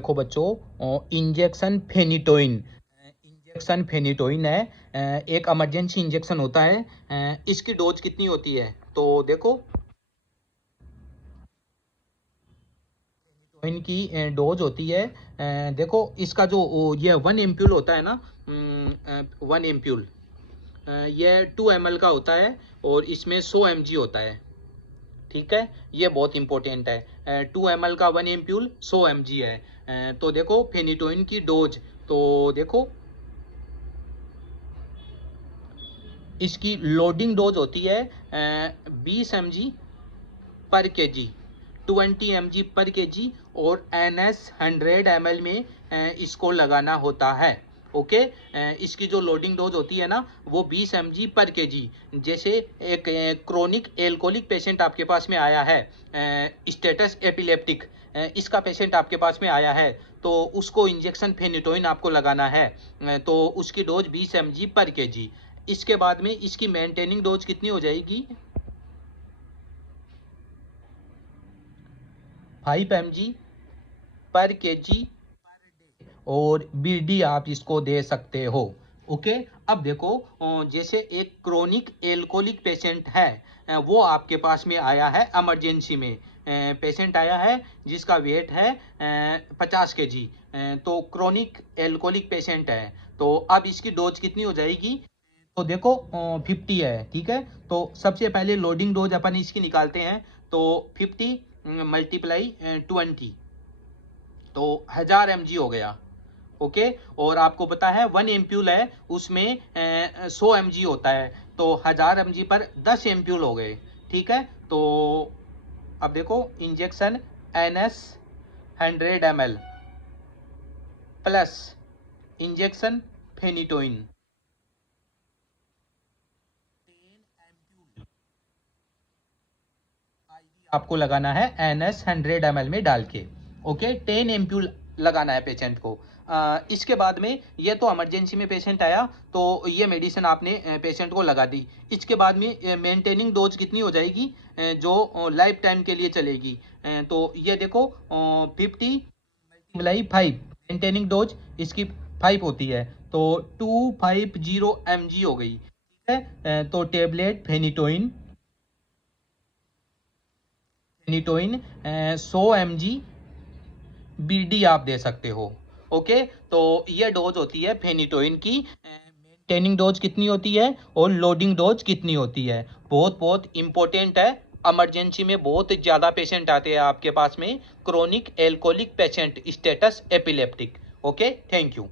देखो बच्चों, injection phenytoin है। एक इमरजेंसी इंजेक्शन होता है। इसकी डोज कितनी होती है? तो देखो, इनकी डोज होती है, देखो इसका जो ये 1 एम्प्यूल होता है ना, 1 एम्प्यूल, ये 2 ml का होता है और इसमें 100 mg होता है। ठीक है, ये बहुत इंपॉर्टेंट है। 2 ml का 1 एम्प्यूल 100 mg है। तो देखो फेनिटोइन की डोज, तो देखो इसकी लोडिंग डोज होती है 20 mg पर केजी, 20 mg पर केजी, और NS 100 ml में इसको लगाना होता है। ओके, इसकी जो लोडिंग डोज होती है ना, वो 20 mg पर केजी। जैसे एक क्रोनिक एल्कोहलिक पेशेंट आपके पास में आया है, स्टेटस एपिलेप्टिक, इसका पेशेंट आपके पास में आया है, तो उसको इंजेक्शन फेनिटोइन आपको लगाना है। तो उसकी डोज 20 mg पर केजी। इसके बाद में इसकी मेंटेनिंग डोज कितनी हो जाएगी? 5 mg पर केजी, और BD आप इसको दे सकते हो। ओके, अब देखो, जैसे एक क्रोनिक एल्कोहलिक पेशेंट है, वो आपके पास में आया है इमरजेंसी में। पेशेंट आया है जिसका वेट है 50 kg, तो क्रोनिक एल्कोहलिक पेशेंट है। तो अब इसकी डोज कितनी हो जाएगी? तो देखो 50 है, ठीक है। तो सबसे पहले लोडिंग डोज अपन इसकी निकालते हैं। तो 50 मल्टीप्लाई 20, तो 1000 mg हो गया। ओके, और आपको पता है 1 एम्प्यूल है, उसमें 100 mg होता है, तो 1000 mg पर 10 एम्प्यूल हो गए। ठीक है, तो अब देखो injection NS 100 ml plus injection phenytoin आपको लगाना है NS 100 ml में डाल के। ओके, 10 एम्प्यूल लगाना है पेशेंट को। इसके बाद में ये तो इमरजेंसी में पेशेंट आया, तो ये मेडिसिन आपने पेशेंट को लगा दी। इसके बाद में मेंटेनिंग डोज कितनी हो जाएगी, जो लाइफ टाइम के लिए चलेगी? तो ये देखो 50 मल्टीप्लाई 5, मेंटेनिंग डोज इसकी 5 होती है, तो 250 mg हो गई। ठीक है, तो tablet phenytoin phenytoin 100 mg BD आप दे सकते हो। ओके, तो ये डोज होती है फेनिटोइन की। मेंटेनिंग डोज कितनी होती है और लोडिंग डोज कितनी होती है, बहुत बहुत इंपॉर्टेंट है। इमरजेंसी में बहुत ज़्यादा पेशेंट आते हैं आपके पास में, chronic alcoholic patient, status epileptic. Okay, thank you.